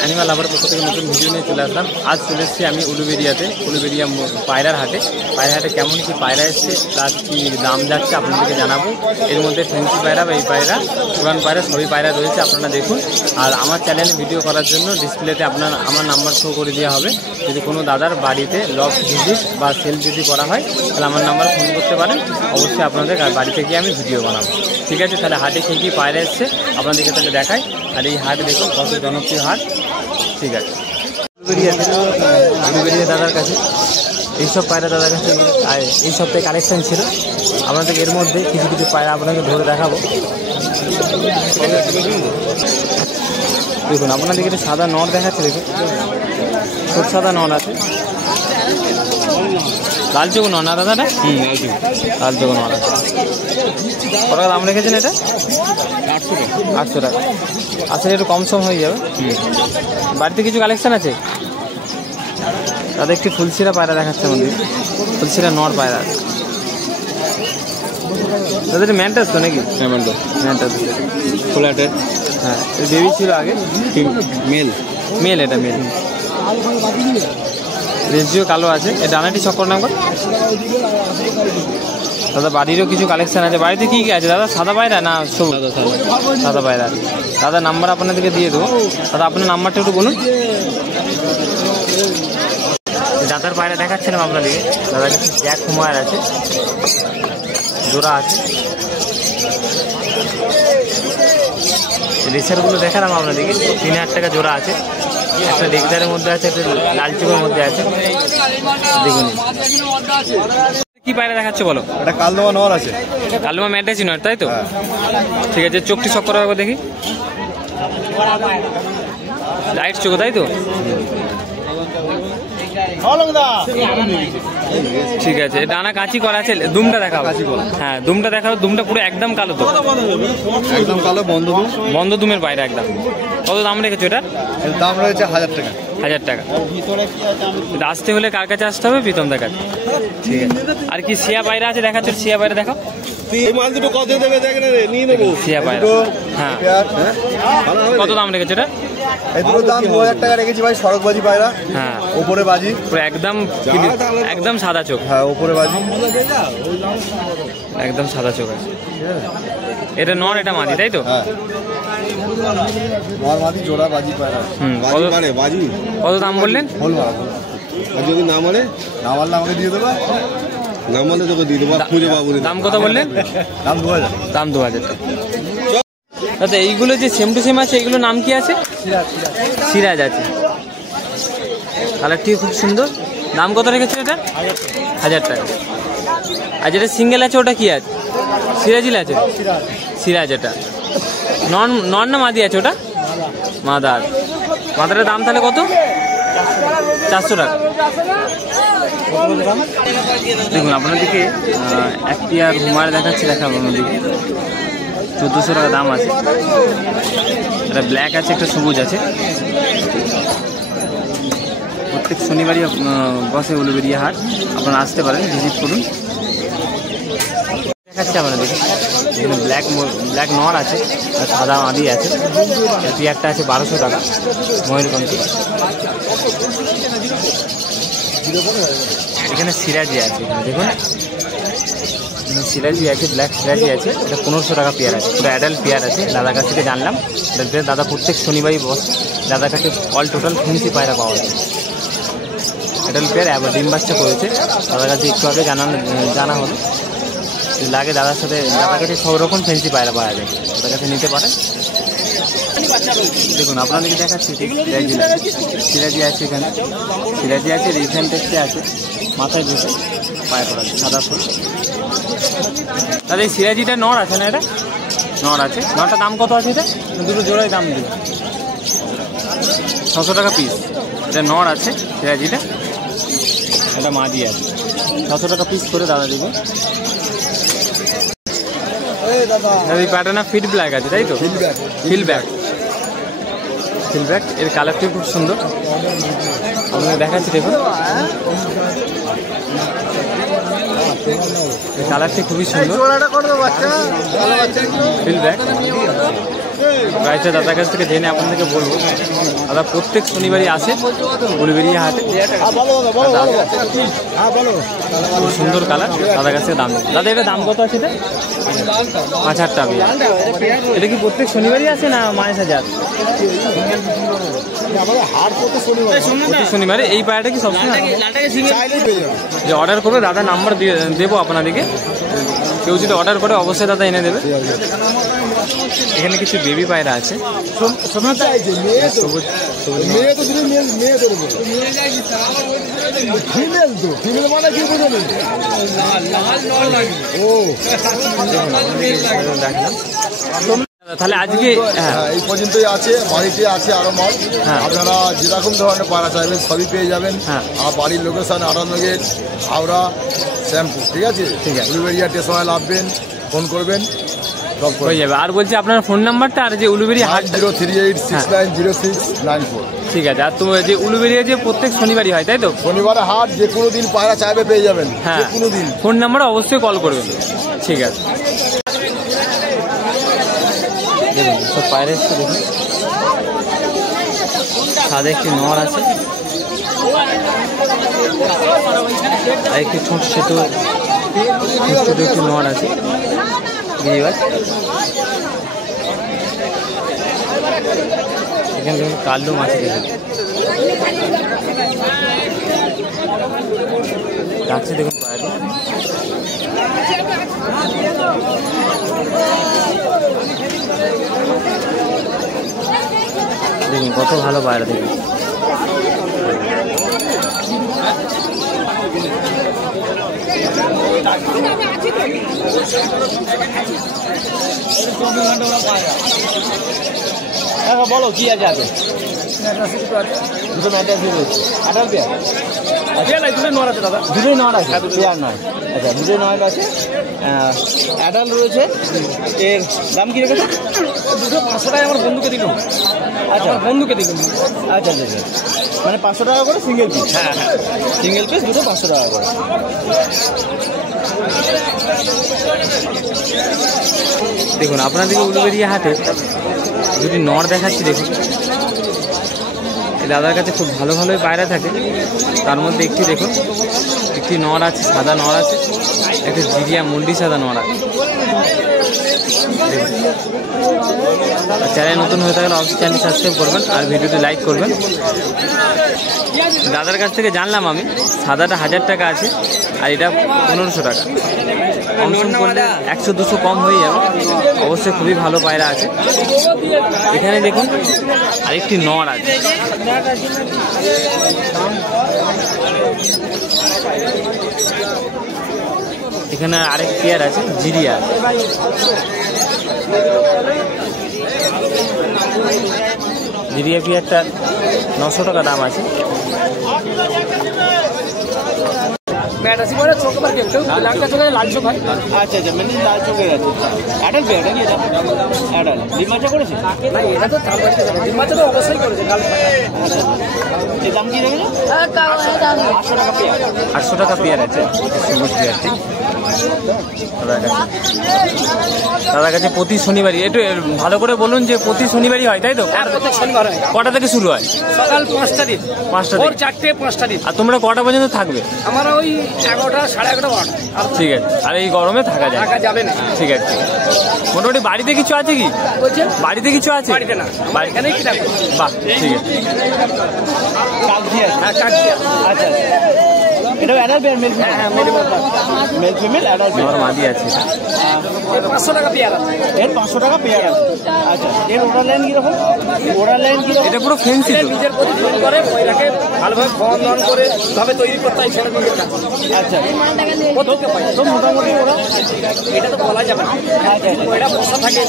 Animal লাভার পক্ষ থেকে নতুন ভিডিও নিয়ে চলে আসলাম। আজ চলে এসেছি আমি উলুবেড়িয়াতে, উলুবেড়িয়া পায়রার হাটে। পায়রা হাটে কেমন কি পায়রা এসছে, প্লাস কি দাম যাচ্ছে আপনাদেরকে জানাবো। এর মধ্যে ফ্যান্সি পায়রা বা এই পায়রা, পুরান পায়রা, সবই পায়রা রয়েছে, আপনারা দেখুন। আর আমার চ্যানেলে ভিডিও করার জন্য ডিসপ্লেতে আমার নাম্বার শো করে দেওয়া হবে। যদি কোনো দাদার বাড়িতে লক ভিজিট বা সেল যদি করা হয় তাহলে আমার নাম্বার ফোন করতে পারেন, অবশ্যই আপনাদের বাড়িতে গিয়ে আমি ভিডিও বানাবো। ঠিক আছে, তাহলে হাটে কী কী পায়রা এসছে আপনাদেরকে তাহলে দেখাই। আর এই হাট দেখুন কত জনপ্রিয় হাট। ঠিক আছে, উলুবেড়িয়া দাদার কাছে এইসব পায়রা দাদার কাছে এই সপ্তাহে কালেকশান ছিল। আপনাদের এর মধ্যে কিছু কিছু পায়রা আপনাকে ধরে দেখাবো। দেখুন আপনাদেরকে একটা সাদা নর দেখাচ্ছে, দেখুন খুব সাদা নর আছে। লাল চোখ নর না দাদাটা? লাল চোখ নর আছে। কত টাকা দাম রেখেছেন এটা? 800 টাকা। আসলে একটু কম সম হয়ে যাবে। বাড়িতে কিছু কালেকশান আছে তাদের। একটি ফুলশিরা পায়রা দেখাচ্ছে আমাদের, ফুলশিরা নর পায়রা। তাদের ম্যান্টাস তো নাকি? ম্যান্টাস ফুল হাটের। হ্যাঁ, বেবি ছিল আগে, মেল এটা মেল। রেজিও কালো আছে। এই ডানাটি চক্কর নাম্বার। দাদা বাড়িরও কিছু কালেকশান আছে। বাড়িতে কী কী আছে দাদা? সাদা পায়রা না সবুজ? সাদা পায়রা। দাদা নাম্বার আপনাদেরকে দিয়ে দেবো। দাদা আপনার নাম্বারটা একটু বলুন। দাদার পায়রা দেখাচ্ছিলাম আপনাদেরকে। দাদার কাছে জ্যাক হুমার আছে, জোড়া আছে। রেসারগুলো দেখালাম আপনাদেরকে, 3000 টাকা জোড়া আছে। একটা রেগদারের মধ্যে আছে, একটা লাল চোখের মধ্যে আছে। দেখুন কি পায়রা দেখাচ্ছে বলো? এটা কালদমা নর আছে। কালদমা ম্যান্টাসি নর, তাই তো? ঠিক আছে, চোখটি চক্কর হবে দেখি। লাইট চোখ, তাই তো? ঠিক আছে, ডানা কাঁচি করা আছে। দুমটা দেখাও। হ্যাঁ, দুমটা দেখাও। দুমটা পুরো একদম কালো তো? একদম কালো, বন্ধ দুমের বাইরে একদম। কত দাম রেখেছো এটা? দাম রয়েছে 1000 টাকা। 1000 টাকা। আসতে হলে কার কাছে আসতে হবে? প্রীতম দা কাছে। ঠিক আছে। আর কি শিয়া পায়রা আছে দেখাচ্ছ? শিয়া পায়রা দেখাও। শিয়া পায়রা। হ্যাঁ, কত দাম রেখেছো এটা? এই দুটো দাম 2000 টাকা রেখেছি ভাই। সড়কবাজি পায়রা। হ্যাঁ, ওপরে বাজি পুরো একদম সাদা চোখ। হ্যাঁ, ওপরে বাজি একদম সাদা চোখ আছে। এটা নর, এটা মাদি, তাই তো? হ্যাঁ, নর মাদি জোড়া বাজি পায়রা। কত দাম বললেন? যদি না মারলে আমাকে দিয়ে দেবো। না মারলে তোকে দিয়ে দেবো। খুঁজে পাবো। দাম কত বললেন? দাম 2000। দাম 2000 টাকা। দাদা এইগুলো যে সেম টু সেম আছে, এগুলোর নাম কি আছে? সিরাজ আছে। কালারটি খুব সুন্দর। দাম কত রেখেছে এটা? 1000 টাকা। আর যেটা সিঙ্গেল আছে ওটা কি আছে? সিরাজিল আছে। সিরাজ। এটা নন না মাদি আছে? ওটা মাদার। মাদারের দাম তাহলে কত? 400 টাকা। দেখুন আপনাদেরকে একটি আর হুমার দেখাচ্ছি, দেখাবো আপনাদেরকে। 1400 টাকা দাম আছে। এটা ব্ল্যাক আছে, একটা সবুজ আছে। প্রত্যেক শনিবারই বসে উলুবেড়িয়া হাট, আপনারা আসতে পারেন, ভিজিট করুন। দেখাচ্ছি আপনাদেরকে। এখানে ব্ল্যাক নর আছে আর সাদা মাদি আছে। এটি একটা আছে 1200 টাকা, ময়ূরকণ্ঠী। এখানে সিরাজি আছে, দেখুন সিরাজি আছে, ব্ল্যাক সিরাজি আছে। এটা 1500 টাকা পেয়ার আছে। পুরো অ্যাডাল্ট পেয়ার আছে। দাদার কাছ থেকে জানলাম। দাদা প্রত্যেক শনিবারই বস। দাদার কাছে অল টোটাল ফেন্সি পায়রা পাওয়া যায়। অ্যাডাল্ট পেয়ার আবার ডিম বাচ্চা করেছে। দাদার কাছে একটু আগে জানা হলো। লাগে দাদার কাছে সব রকম ফেন্সি পায়রা পাওয়া যায়, দাদার কাছে নিতে পারেন। দেখুন আপনাদেরকে দেখাচ্ছি, সিরাজি আছে। এখানে সিরাজি আছে, রিসেন্টেক্সে আছে, মাথায় বসে পায়ে পড়া আছে, সাদা ফুল। তাহলে এই সিরাজিটা নর আছে না? এটা নর আছে। নরটার দাম কত আছে? এটা দুটো জোড়াই দাম দিই 600 টাকা পিস। এটা নর আছে সিরাজিটা, এটা মাদি আছে। 600 টাকা পিস করে দাদা দেবো। এই প্যাটার্ন ফিড ব্ল্যাক আছে, তাই তো? ফিলব্যাক। এর কালারটি খুব সুন্দর, আপনাকে দেখাচ্ছি। দেখুন কালারটি খুবই সুন্দর। ফিলব্যাক প্রাইসটা দাদার কাছ থেকে জেনে আপনাদেরকে বলবো। দাদা প্রত্যেক শনিবারই আসে উলুবেড়িয়া হাটে। খুব সুন্দর কালার, দাদার কাছ থেকে দাম নেই। দাদা এটা দাম কত আছে? এটা 5,000 টাকা। এটা কি প্রত্যেক শনিবারই আসে না মাস হাজার? প্রতি শনিবারে। এই পায়রাটা কি সবসময় যে অর্ডার করবে দাদা নাম্বার দেবো আপনাদেরকে, কেউ যদি অর্ডার করে অবশ্যই দাদা এনে দেবে। এখানে কিছু বেবি পায়রা আছে। দেখলাম তাহলে আজকে এই পর্যন্তই আছে, বাড়িতে আছে আরো মাল। আপনারা যেরকম ধরনের পায়রা চাইবেন সবই পেয়ে যাবেন। আর বাড়ির লোকেশন আরামনগর, হাওড়া, শ্যামপুর। ঠিক আছে, উলুবেড়িয়া স্টেশনে নামবেন, ফোন করবেন, সব হয়ে যাবে। আর বলছি আপনার ফোন নাম্বারটা আর যে উলুবেড়িয়া হাট 038690694। ঠিক আছে। আর তুমি যে উলুবেড়িয়া যে প্রত্যেক শনিবারই হয় তাই তো? শনিবারে হাট, যে কোনো দিন পায়রা চাইবে পেয়ে যাবেন। হ্যাঁ, কোনো দিন ফোন নাম্বারে অবশ্যই কল করবেন। ঠিক আছে। দেখুন সব পায়রা এসছে, দেখুন সাদা একটি নর আছে আর একটি ছোট ছোট একটি নর আছে। এখানে দেখুন কালদম আছে, দেখুন যাচ্ছে, দেখুন পায়রা দেখুন কত ভালো পায়রা। দেখুন বলো কি আছে আগে? দুটো ম্যাটার আঠাল পেয়ার দুটোই নর আছে দাদা। দুটোই নর আছে, পেয়ার নয়। আচ্ছা, দুটোই নর আছে, অ্যাডাল রয়েছে। এর দাম কি রেখেছে? দুটো 500 টাকা আমার বন্ধুকে দিল। আচ্ছা, বন্ধুকে দিল। আচ্ছা আচ্ছা, মানে 500 টাকা করে সিঙ্গেল পিস? হ্যাঁ হ্যাঁ, সিঙ্গেল পিস দুটো 500 টাকা করে। দেখুন আপনাদেরকে উলুবেড়িয়া হাটে যদি নর দেখাচ্ছি, দেখুন দাদার কাছে খুব ভালো ভালোই পায়রা থাকে। তার মধ্যে একটি দেখুন, একটি নর আছে, সাদা নর আছে, একটা জিরিয়া মুন্ডি সাদা নর আছে। চ্যানেল নতুন হয়ে থাকলে অবশ্যই চ্যানেল সাবস্ক্রাইব করবেন আর ভিডিওটি লাইক করবেন। দাদার কাছ থেকে জানলাম আমি সাদাটা 1000 টাকা আছে আর এটা 1500 টাকা। কম সম করলে 100-200 কম হয়ে যাবে। অবশ্যই খুবই ভালো পায়রা আছে। এখানে দেখুন আরেকটি নর আছে। এখানে আরেক পেয়ার আছে, জিরিয়া। জিরিয়া পেয়ারটা 900 টাকা দাম আছে। লাল চোখ হয়। আচ্ছা আচ্ছা, মানে লাল চোখে আছে। অ্যাডাল পেয়ারটা কি? এটা অ্যাডাল ডিমাচা করেছে? না, এটা তো ডিমাচা তো অবশ্যই করেছে। এর দাম কি রেখেছে? 800 টাকা পেয়ার। 800 টাকা পেয়ার আছে সবুজ পেয়ারটি দাদার কাছে প্রতি শনিবারই। একটু ভালো করে বলুন যে প্রতি শনিবারই হয় তাই তো? প্রত্যেক শনিবার হয়। কটা থেকে শুরু হয়? সকাল 5টা দিন, 5টা ভোর 4টে 5টা দিন। আর তোমরা কটা পর্যন্ত থাকবে? আমরা ওই 11টা, 11:30, 12টা। ঠিক আছে। আর এই গরমে থাকা যাবে না? ঠিক আছে। মোটামুটি বাড়িতে কিছু আছে কি? বাড়িতে কিছু আছে? বাড়িতে না, এখানেই কি থাকবে। বাহ, ঠিক আছে। কাকজি আছে? হ্যাঁ, কাকজি আছে। আচ্ছা, এটা অ্যাডাল পেয়ার, মেল ফিমেল? হ্যাঁ, মেল ফিমেল অ্যাডাল পেয়ার। মাদি আছে। 500 টাকা পেয়ার আছে। এর 500 টাকা পেয়ার আছে। আচ্ছা, এর ওড়ার লাইন কিরকম? ওড়ার লাইন কিরকম? এটা পুরো ফেন্সি তো? নিজের প্রতি ফোন করে ময়রাকে ভালোভাবে ফোন করে ভাবে তৈরি করতে হয় সেটা। আচ্ছা, কতকে পাই তো মোটামুটি ওরা? এটা তো বলা যাবে না। আচ্ছা, এটা বসা থাকে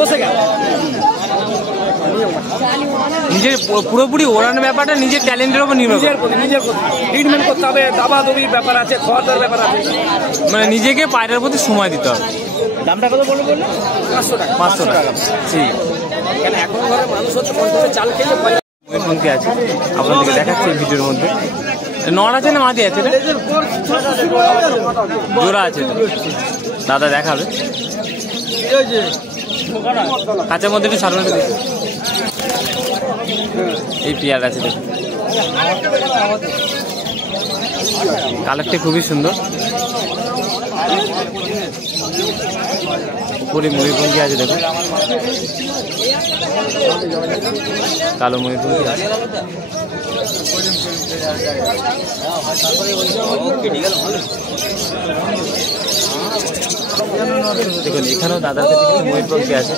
বসে গেল। নিজের পুরোপুরি ওড়ানোর ব্যাপারটা নিজের ট্যালেন্টের উপর নির্ভর করে। নিজের ট্রিটমেন্ট করতে হবে, দাবা দবির ব্যাপার আছে, খাওয়া দাওয়ার ব্যাপার আছে। মানে নিজেকে পায়রার প্রতি সময় দিতে হবে। দামটা কত বললে? 500 টাকা। 500 টাকা। ঠিক। কেন এখন ঘরে মানুষ হচ্ছে কন্ট্রোলে চাল খেলে ময়ূরপঙ্খী আছে, আপনাদেরকে দেখাচ্ছি এই ভিডিওর মধ্যে। নর আছে না মাদি আছে? জোড়া আছে, দাদা দেখাবে। কাঁচার মধ্যে একটু সাধারণত দেখি এই পেয়ার আছে দেখুন, কালারটি খুবই সুন্দর। উপরে ময়ূরপঙ্খী আছে দেখুন, কালো ময়ূরপঙ্খী আছে। দেখুন এখানেও দাদার কাছে কিছু ময়ূরপঙ্খী আছে।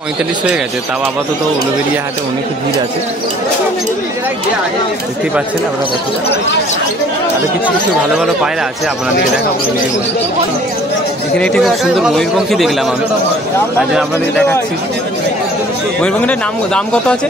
45 হয়ে গেছে, তাও আপাতত উলুবেড়িয়া হাটে অনেক ভিড় আছে, দেখতেই পাচ্ছেন আপনারা কতটা। আরও কিছু কিছু ভালো ভালো পায়রা আছে, আপনাদেরকে দেখাবো ভিডিও। এখানে একটি খুব সুন্দর ময়ূরপঙ্খী দেখলাম আমি, তার জন্য আপনাদেরকে দেখাচ্ছি। ময়ূরপঙ্খীটার দাম কত আছে?